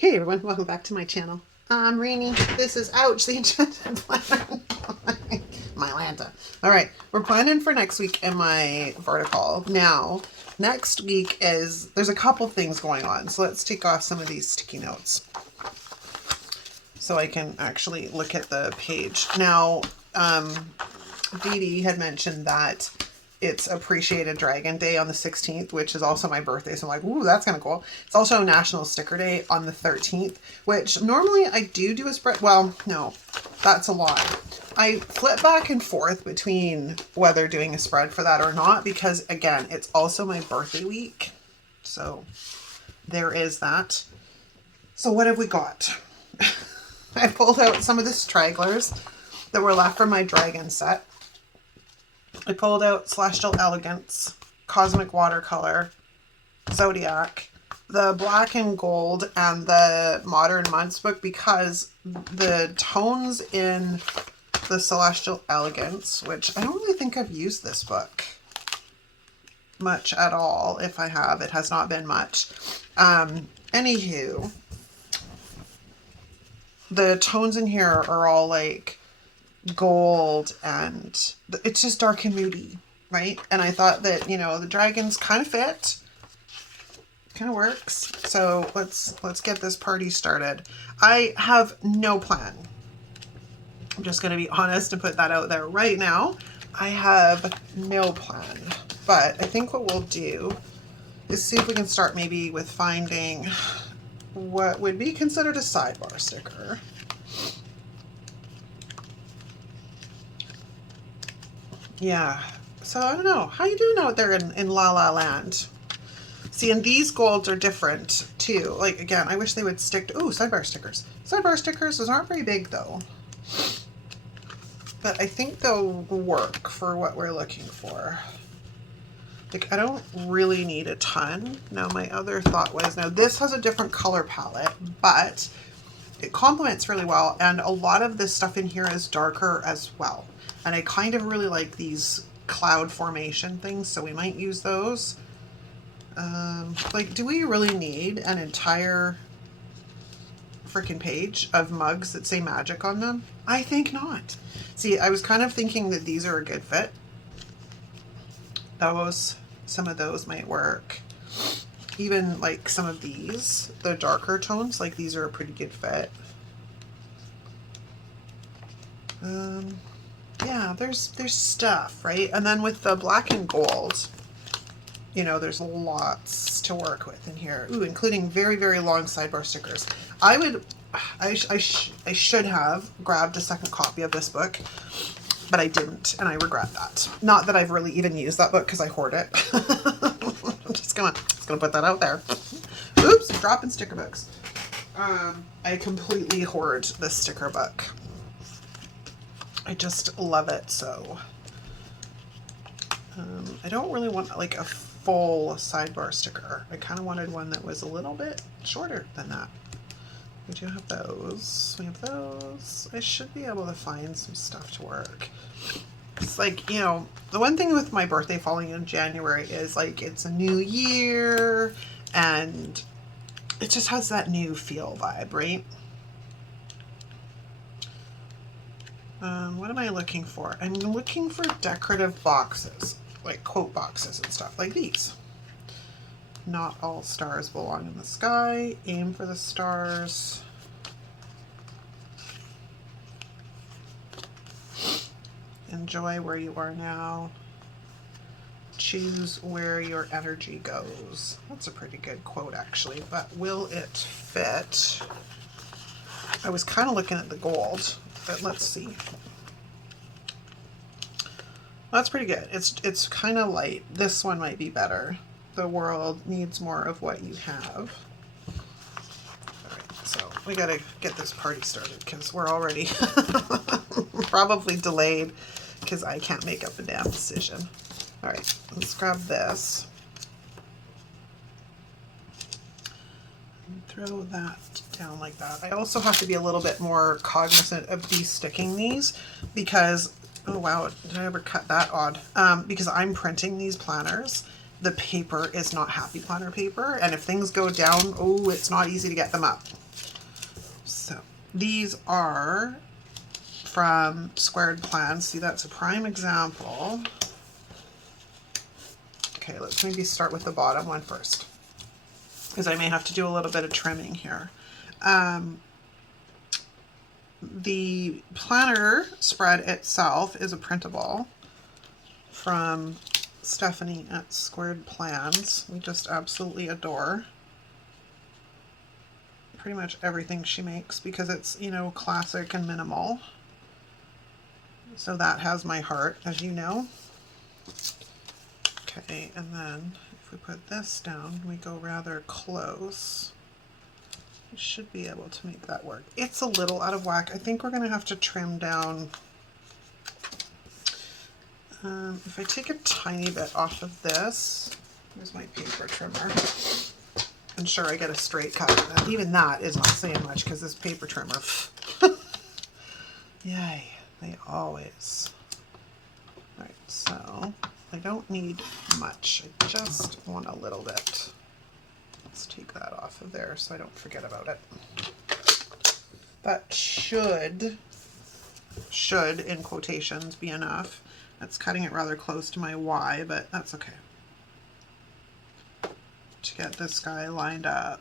Hey everyone, welcome back to my channel. I'm Rainy. This is Ouch, the Enchanted Planner. My Lanta. Alright, we're planning for next week in my vertical. Now, next week there's a couple things going on. So let's take off some of these sticky notes so I can actually look at the page. Now, Dee Dee had mentioned that it's Appreciated Dragon Day on the 16th, which is also my birthday. So I'm like, ooh, that's kind of cool. It's also National Sticker Day on the 13th, which normally I do a spread. Well, no, that's a lie. I flip back and forth between whether doing a spread for that or not, because again, it's also my birthday week. So there is that. So what have we got? I pulled out some of the stragglers that were left from my dragon set. I pulled out Celestial Elegance, Cosmic Watercolor, Zodiac, the black and gold, and the Modern Months book, because the tones in the Celestial Elegance, which I don't really think I've used this book much at all. If I have, it has not been much. Anywho, the tones in here are all like gold, and it's just dark and moody, right? And I thought that, you know, the dragons kind of fit, kind of works. So let's get this party started. I have no plan. I'm just going to be honest and put that out there right now. I have no plan, but I think what we'll do is see if we can start maybe with finding what would be considered a sidebar sticker. Yeah, so I don't know. How you doing out there in La La Land? See, and these golds are different too. Like, again, I wish they would stick to, ooh, sidebar stickers. Sidebar stickers, those aren't very big though. But I think they'll work for what we're looking for. Like, I don't really need a ton. Now, my other thought was, now this has a different color palette, but it complements really well. And a lot of this stuff in here is darker as well. And I kind of really like these cloud formation things, so we might use those. Like, do we really need an entire freaking page of mugs that say magic on them? I think not. See, I was kind of thinking that these are a good fit. Some of those might work. Even like some of these, the darker tones, like these are a pretty good fit. Yeah, there's stuff, right? And then with the black and gold, you know, there's lots to work with in here. Ooh, including very, very long sidebar stickers. I should have grabbed a second copy of this book, but I didn't, and I regret that. Not that I've really even used that book because I hoard it. I'm just gonna put that out there. Oops, dropping sticker books. I completely hoard this sticker book. I just love it. So I don't really want like a full sidebar sticker. I kind of wanted one that was a little bit shorter than that. We do have those. We have those. I should be able to find some stuff to work. It's like, you know, the one thing with my birthday falling in January is like it's a new year and it just has that new feel vibe, right? What am I looking for? I'm looking for decorative boxes, like quote boxes and stuff like these. Not all stars belong in the sky. Aim for the stars. Enjoy where you are now. Choose where your energy goes. That's a pretty good quote actually, but will it fit? I was kind of looking at the gold, but let's see. That's pretty good. It's kind of light. This one might be better. The world needs more of what you have. All right, so we gotta get this party started because we're already probably delayed because I can't make up a damn decision. All right, let's grab this. And throw that down like that. I also have to be a little bit more cognizant of de-sticking these because, oh wow, did I ever cut that odd? Because I'm printing these planners. The paper is not happy planner paper, and if things go down, oh, it's not easy to get them up. These are from Squared Plans. See, that's a prime example. Okay, let's maybe start with the bottom one first, because I may have to do a little bit of trimming here. The planner spread itself is a printable from Stephanie at Squared Plans. We just absolutely adore pretty much everything she makes because it's, you know, classic and minimal. So that has my heart, as you know. Okay, and then if we put this down, we go rather close. We should be able to make that work. It's a little out of whack. I think we're going to have to trim down. If I take a tiny bit off of this, here's my paper trimmer. I'm sure I get a straight cut. Even that is not saying much because this paper trimmer, yay, they always. All right, so I don't need much. I just want a little bit. Let's take that off of there so I don't forget about it. That should in quotations be enough. That's cutting it rather close to my Y, but that's okay. To get this guy lined up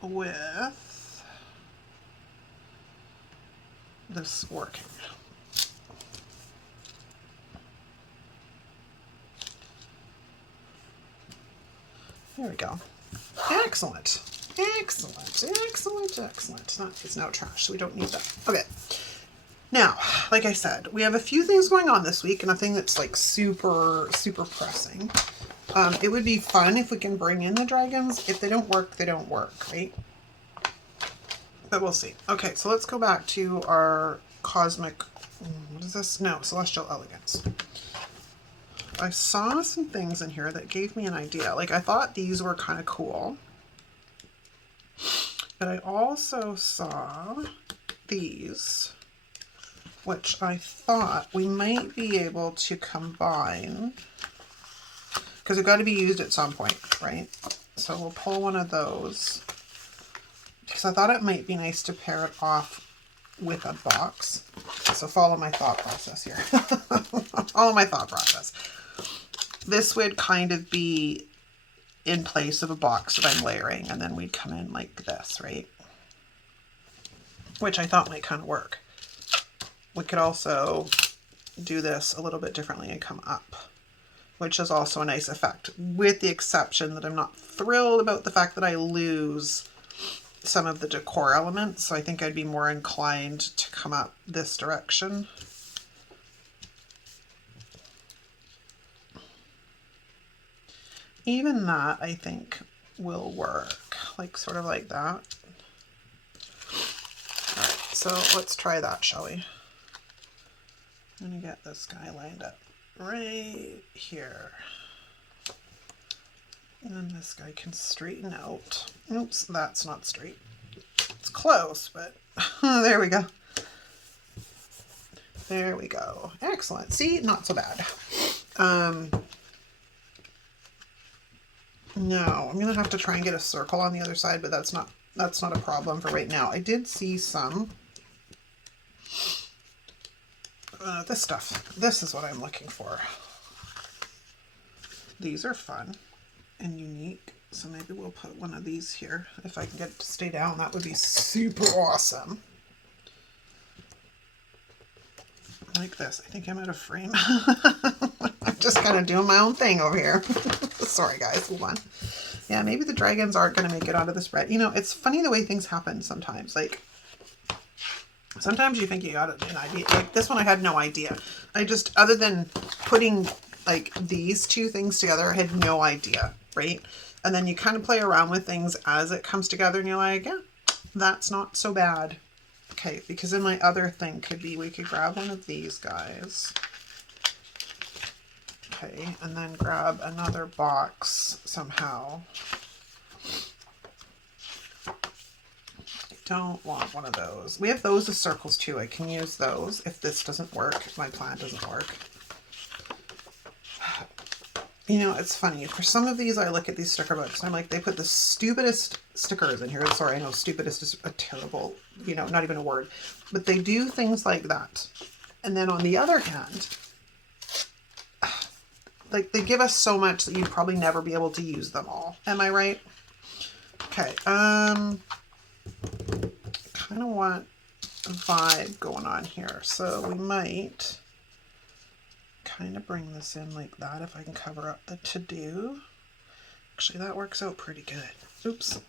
with this working. There we go. Excellent. Excellent. Excellent. Excellent. That is now trash, so we don't need that. Okay. Now, like I said, we have a few things going on this week, nothing that's like super pressing. It would be fun if we can bring in the dragons. If they don't work, they don't work, right? But we'll see. Okay, so let's go back to our cosmic, what is this? No, Celestial Elegance. I saw some things in here that gave me an idea. Like, I thought these were kind of cool. But I also saw these, which I thought we might be able to combine, because they've got to be used at some point, right? So we'll pull one of those, because I thought it might be nice to pair it off with a box. So follow my thought process here. Follow my thought process. This would kind of be in place of a box that I'm layering, and then we'd come in like this, right? Which I thought might kind of work. We could also do this a little bit differently and come up, which is also a nice effect, with the exception that I'm not thrilled about the fact that I lose some of the decor elements. So I think I'd be more inclined to come up this direction. Even that, I think, will work, like sort of like that. All right, so let's try that, shall we? I'm gonna get this guy lined up right here. And then this guy can straighten out. Oops, that's not straight. It's close, but there we go. There we go. Excellent. See, not so bad. No, I'm gonna have to try and get a circle on the other side, but that's not a problem for right now. I did see some this stuff. This is what I'm looking for. These are fun and unique, so maybe we'll put one of these here. If I can get it to stay down, that would be super awesome. Like this. I think I'm out of frame. I'm just kind of doing my own thing over here. Sorry guys, hold on. Yeah, maybe the dragons aren't going to make it onto the spread. You know, it's funny the way things happen sometimes. Like, sometimes you think you got an idea. Like this one, I had no idea. I just, other than putting like these two things together, I had no idea, right? And then you kind of play around with things as it comes together and you're like, yeah, that's not so bad. Okay, because then my other thing could be, we could grab one of these guys. Okay, and then grab another box somehow. I don't want one of those. We have those as circles too. I can use those if this doesn't work, if my plan doesn't work. You know, it's funny. For some of these, I look at these sticker books and I'm like, they put the stupidest stickers in here. Sorry, I know stupidest is a terrible, you know, not even a word. But they do things like that. And then on the other hand, like they give us so much that you'd probably never be able to use them all. Am I right? Okay. Kind of want a vibe going on here. So we might kind of bring this in like that if I can cover up the to-do. Actually, that works out pretty good. Oops.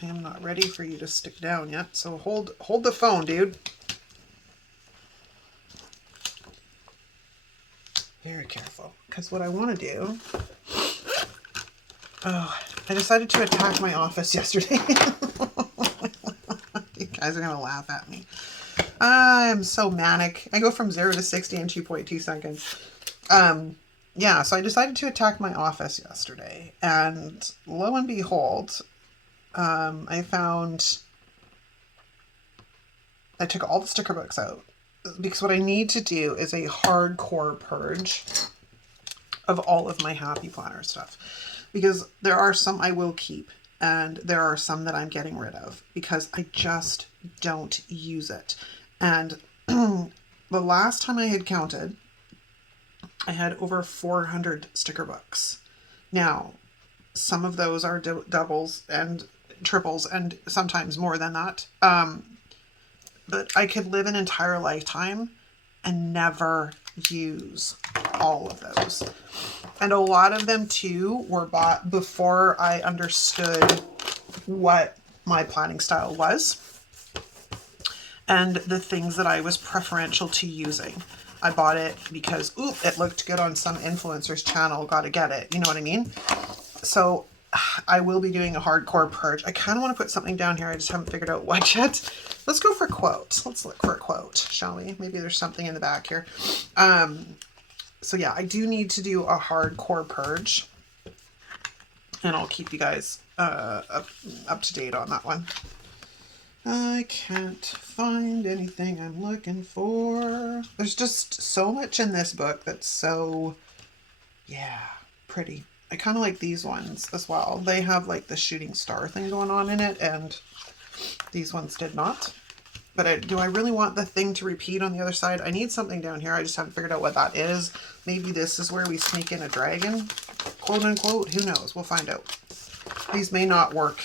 I am not ready for you to stick down yet, so hold the phone, dude. Very careful, because what I want to do... Oh, I decided to attack my office yesterday. You guys are going to laugh at me. I'm so manic. I go from 0 to 60 in 2.2 seconds. Yeah, so I decided to attack my office yesterday. And lo and behold, I took all the sticker books out. Because what I need to do is a hardcore purge of all of my Happy Planner stuff. Because there are some I will keep. And there are some that I'm getting rid of. Because I just don't use it. And the last time I had counted, I had over 400 sticker books. Now, some of those are doubles and triples and sometimes more than that. But I could live an entire lifetime and never use all of those. And a lot of them too were bought before I understood what my planning style was and the things that I was preferential to using. I bought it because, it looked good on some influencer's channel. Gotta get it. You know what I mean? So I will be doing a hardcore purge. I kind of want to put something down here. I just haven't figured out what yet. Let's go for quotes. Let's look for a quote, shall we? Maybe there's something in the back here. So yeah, I do need to do a hardcore purge. And I'll keep you guys up to date on that one. I can't find anything I'm looking for. There's just so much in this book that's so, yeah, pretty. I kind of like these ones as well. They have like the shooting star thing going on in it, and these ones did not. But do I really want the thing to repeat on the other side? I need something down here. I just haven't figured out what that is. Maybe this is where we sneak in a dragon, quote unquote. Who knows? We'll find out. These may not work.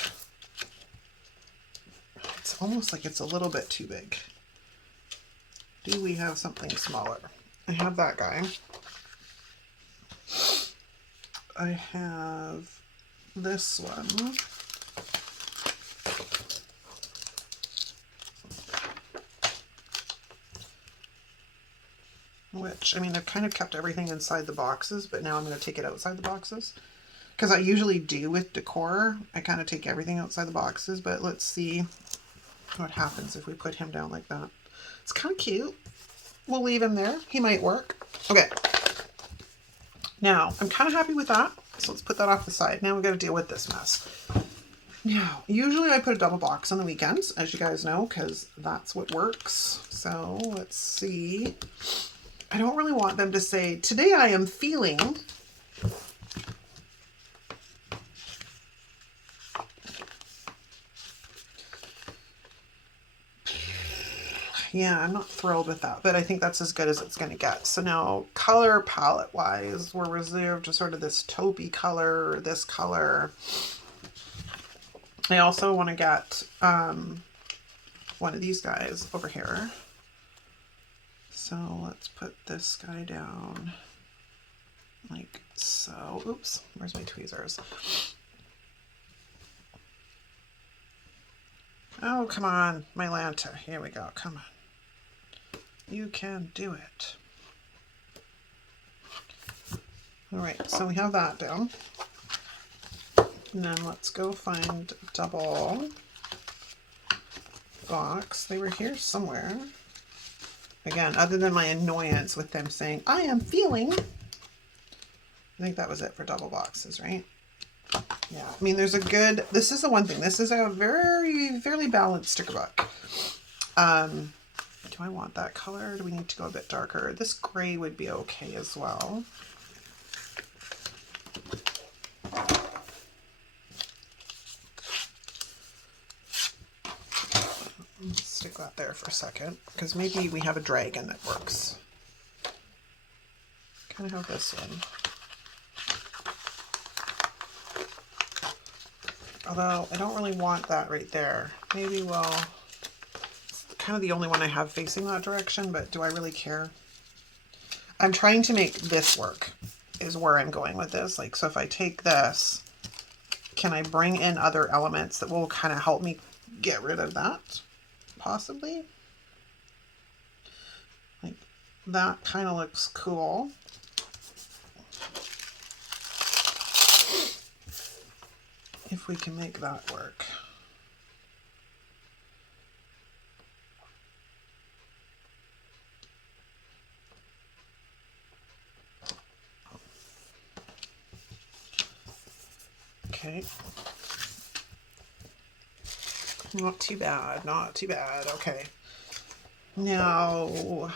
It's almost like it's a little bit too big. Do we have something smaller? I have that guy. I have this one. Which, I mean, I've kind of kept everything inside the boxes, but now I'm going to take it outside the boxes. Because I usually do with decor. I kind of take everything outside the boxes, but let's see what happens if we put him down like that. It's kind of cute. We'll leave him there. He might work. Okay. Now, I'm kind of happy with that. So let's put that off the side. Now we've got to deal with this mess. Now, usually I put a double box on the weekends, as you guys know, because that's what works. So let's see. I don't really want them to say, today I am feeling... Yeah, I'm not thrilled with that, but I think that's as good as it's going to get. So now, color palette wise, we're reserved to sort of this taupey color, or this color. I also want to get one of these guys over here. So let's put this guy down like so. Oops, where's my tweezers? Oh, come on, my Lanta. Here we go. Come on. You can do it. All right, so we have that down. And then let's go find double box. They were here somewhere. Again, other than my annoyance with them saying, I am feeling. I think that was it for double boxes, right? Yeah, I mean, there's a good, this is the one thing. This is a fairly balanced sticker book. Do I want that color? Do we need to go a bit darker? This gray would be okay as well. Stick that there for a second, because maybe we have a dragon that works. Kind of have this one. Although I don't really want that right there. Maybe it's kind of the only one I have facing that direction, but do I really care? I'm trying to make this work, is where I'm going with this. Like, so if I take this, can I bring in other elements that will kind of help me get rid of that? Possibly. Like, that kind of looks cool. If we can make that work. Okay. Not too bad, not too bad. Okay. Now,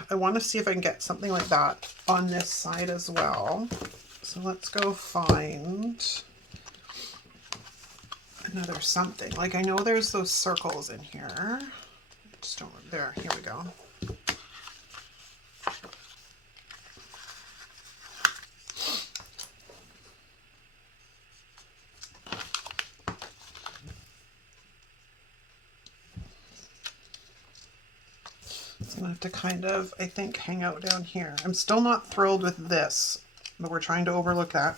I want to see if I can get something like that on this side as well. So let's go find another something. Like, I know there's those circles in here. Just don't, there, here we go. It's gonna have to kind of, I think, hang out down here. I'm still not thrilled with this, but we're trying to overlook that.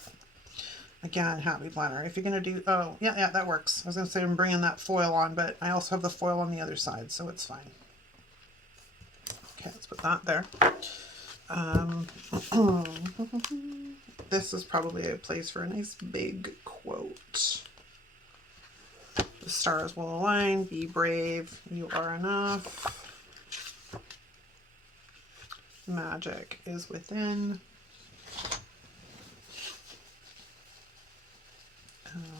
Again, happy planner. If you're gonna do, oh, yeah, that works. I was gonna say I'm bringing that foil on, but I also have the foil on the other side, so it's fine. Okay, let's put that there. This is probably a place for a nice big quote. The stars will align, be brave, you are enough. Magic is within.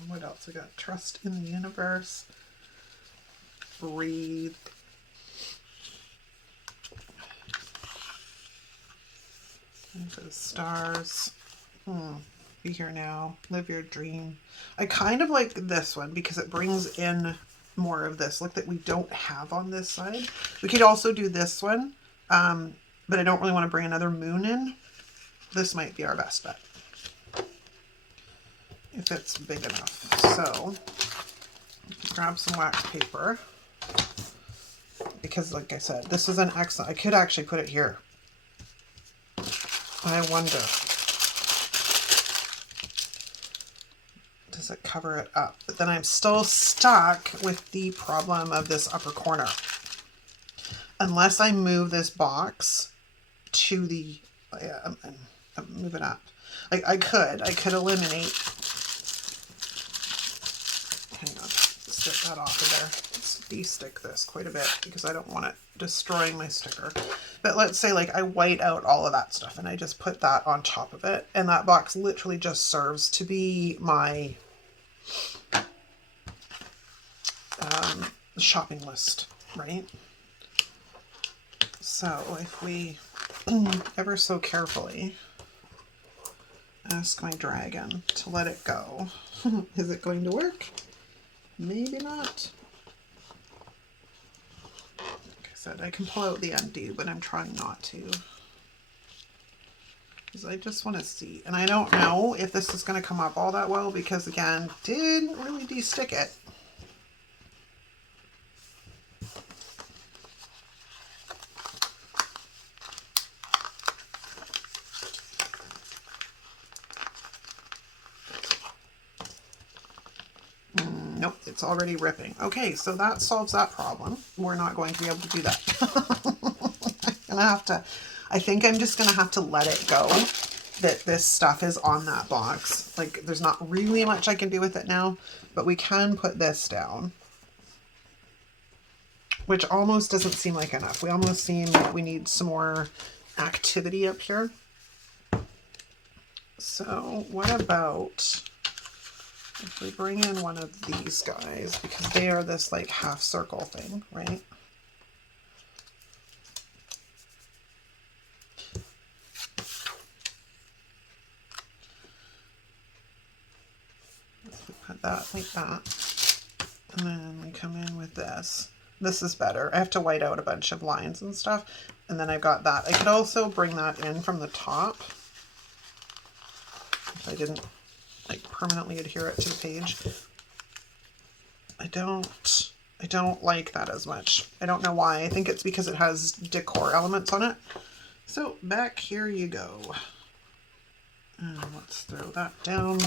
What else we got? Trust in the universe. Breathe. And for the stars. Be here now. Live your dream. I kind of like this one because it brings in more of this look that we don't have on this side. We could also do this one, but I don't really want to bring another moon in. This might be our best bet, if it's big enough. So grab some wax paper, because like I said, this is an excellent, I could actually put it here. I wonder, does it cover it up? But then I'm still stuck with the problem of this upper corner. Unless I move this box to the, move it up. Like I could eliminate, hang on, stick that off of there. Let's de-stick this quite a bit because I don't want it destroying my sticker. But let's say like I white out all of that stuff and I just put that on top of it, and that box literally just serves to be my shopping list, right? So if we ever so carefully ask my dragon to let it go, is it going to work? Maybe not. Like I said, I can pull out the undo, but I'm trying not to, because I just want to see. And I don't know if this is going to come up all that well, because again, didn't really de-stick it. Nope, it's already ripping. Okay, so that solves that problem. We're not going to be able to do that. I think I'm just gonna have to let it go that this stuff is on that box. Like, there's not really much I can do with it now, but we can put this down, which almost doesn't seem like enough. We almost seem like we need some more activity up here. So what about if we bring in one of these guys, because they are this like half circle thing, right? Let's put that like that. And then we come in with this. This is better. I have to white out a bunch of lines and stuff. And then I've got that. I could also bring that in from the top if I didn't like permanently adhere it to the page. I don't like that as much. I don't know why. I think it's because it has decor elements on it. So back here you go. And let's throw that down.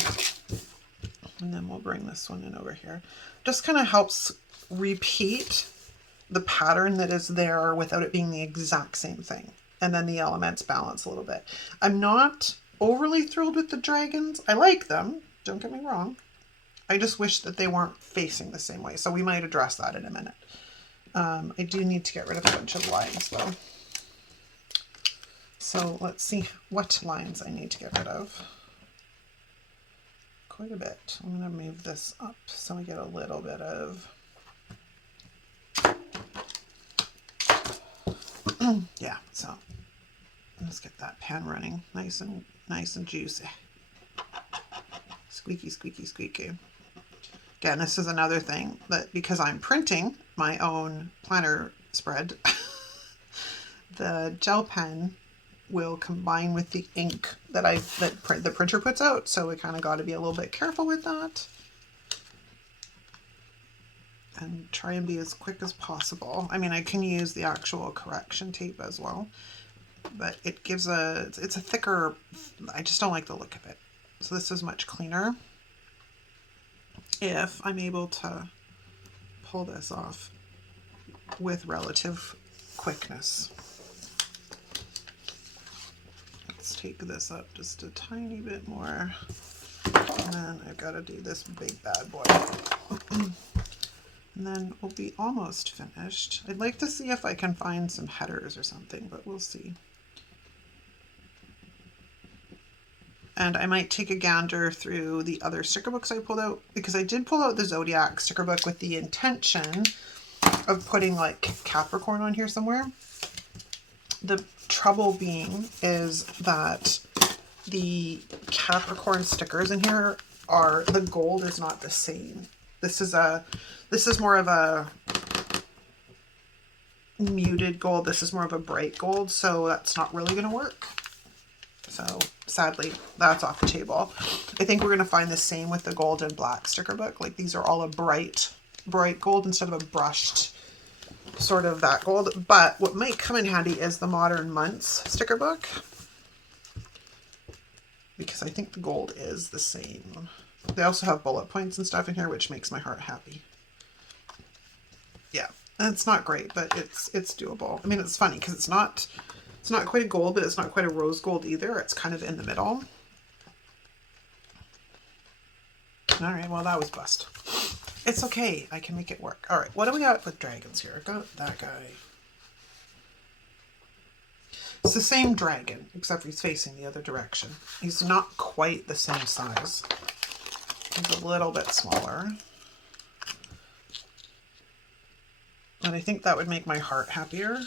And then we'll bring this one in over here. Just kind of helps repeat the pattern that is there without it being the exact same thing. And then the elements balance a little bit. I'm not overly thrilled with the dragons. I like them, don't get me wrong. I just wish that they weren't facing the same way. So we might address that in a minute. I do need to get rid of a bunch of lines though. So let's see what lines I need to get rid of. Quite a bit. I'm going to move this up so we get a little bit of... yeah, so let's get that pan running nice and juicy. Squeaky, squeaky, squeaky. Again, this is another thing that because I'm printing my own planner spread, the gel pen will combine with the ink that the printer puts out. So we kind of got to be a little bit careful with that and try and be as quick as possible. I mean, I can use the actual correction tape as well, but it gives it's a thicker, I just don't like the look of it. So this is much cleaner if I'm able to pull this off with relative quickness. Let's take this up just a tiny bit more. And then I've got to do this big bad boy. And then we'll be almost finished. I'd like to see if I can find some headers or something, but we'll see. And I might take a gander through the other sticker books I pulled out, because I did pull out the Zodiac sticker book with the intention of putting like Capricorn on here somewhere. The trouble being is that the Capricorn stickers in here the gold is not the same. This is more of a muted gold. This is more of a bright gold, so that's not really going to work. So sadly, that's off the table. I think we're going to find the same with the gold and black sticker book. Like these are all a bright gold instead of a brushed sort of that gold. But what might come in handy is the Modern Months sticker book, because I think the gold is the same. They also have bullet points and stuff in here, which makes my heart happy. Yeah, and it's not great, but it's doable. I mean, it's funny because it's not quite a gold, but it's not quite a rose gold either. It's kind of in the middle. All right, well, that was bust. It's okay. I can make it work. All right, what do we got with dragons here? I've got that guy. It's the same dragon, except he's facing the other direction. He's not quite the same size. He's a little bit smaller. And I think that would make my heart happier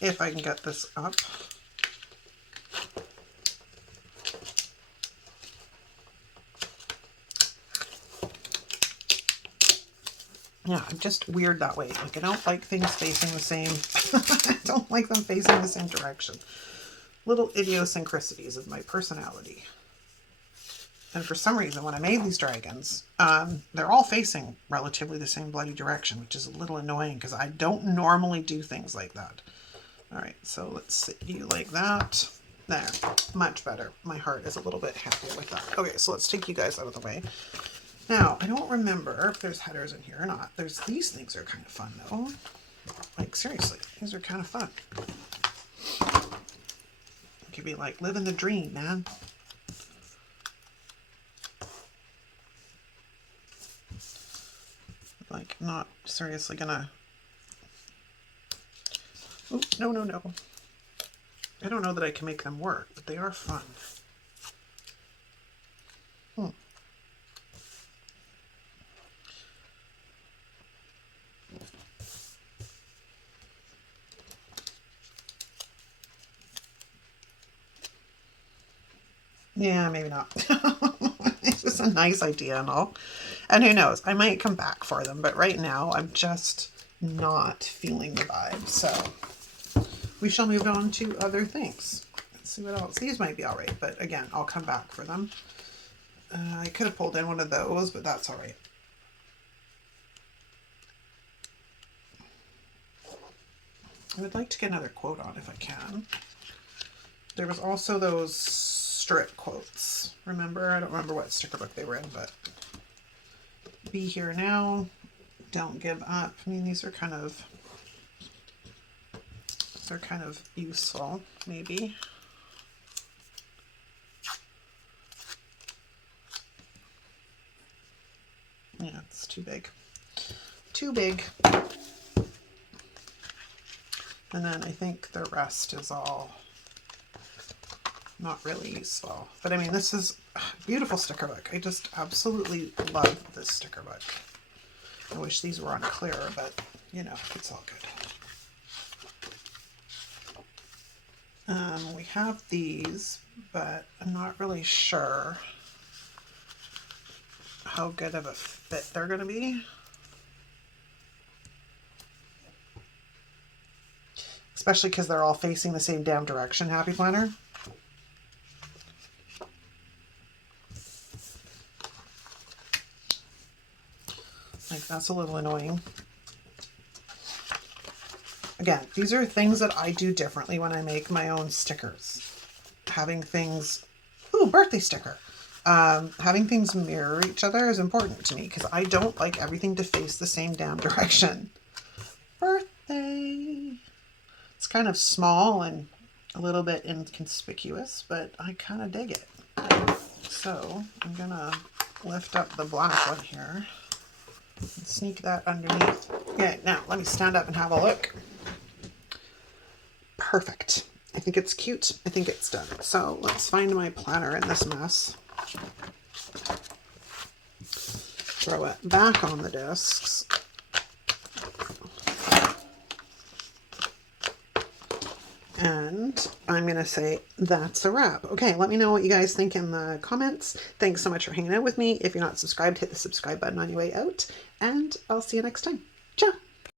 if I can get this up. Yeah, I'm just weird that way. Like, I don't like things facing the same. I don't like them facing the same direction. Little idiosyncrasies of my personality. And for some reason, when I made these dragons, they're all facing relatively the same bloody direction, which is a little annoying because I don't normally do things like that. All right, so let's sit you like that. There, much better. My heart is a little bit happier with that. Okay, so let's take you guys out of the way. Now, I don't remember if there's headers in here or not. These things are kind of fun, though. Like, seriously, these are kind of fun. You could be like, living the dream, man. Like, not seriously gonna... Oh, no, no, no. I don't know that I can make them work, but they are fun. Yeah, maybe not. It's just a nice idea and all. And who knows, I might come back for them, but right now I'm just not feeling the vibe. So we shall move on to other things. Let's see what else. These might be all right, but again, I'll come back for them. I could have pulled in one of those, but that's all right. I would like to get another quote on if I can. There was also those strip quotes. Remember? I don't remember what sticker book they were in, but be here now. Don't give up. I mean, these are kind of useful, maybe. Yeah, it's too big. Too big. And then I think the rest is all not really useful. But I mean, this is a beautiful sticker book. I just absolutely love this sticker book. I wish these were on clearer, but you know, it's all good. We have these, but I'm not really sure how good of a fit they're going to be. Especially because they're all facing the same damn direction, Happy Planner. Like, that's a little annoying. Again, these are things that I do differently when I make my own stickers. Having things... Ooh, birthday sticker. Having things mirror each other is important to me because I don't like everything to face the same damn direction. Birthday! It's kind of small and a little bit inconspicuous, but I kind of dig it. So I'm gonna lift up the black one here and sneak that underneath. Okay, now let me stand up and have a look. Perfect. I think it's cute. I think it's done. So let's find my planner in this mess. Throw it back on the discs. And I'm going to say that's a wrap. Okay, let me know what you guys think in the comments. Thanks so much for hanging out with me. If you're not subscribed, hit the subscribe button on your way out. And I'll see you next time. Ciao!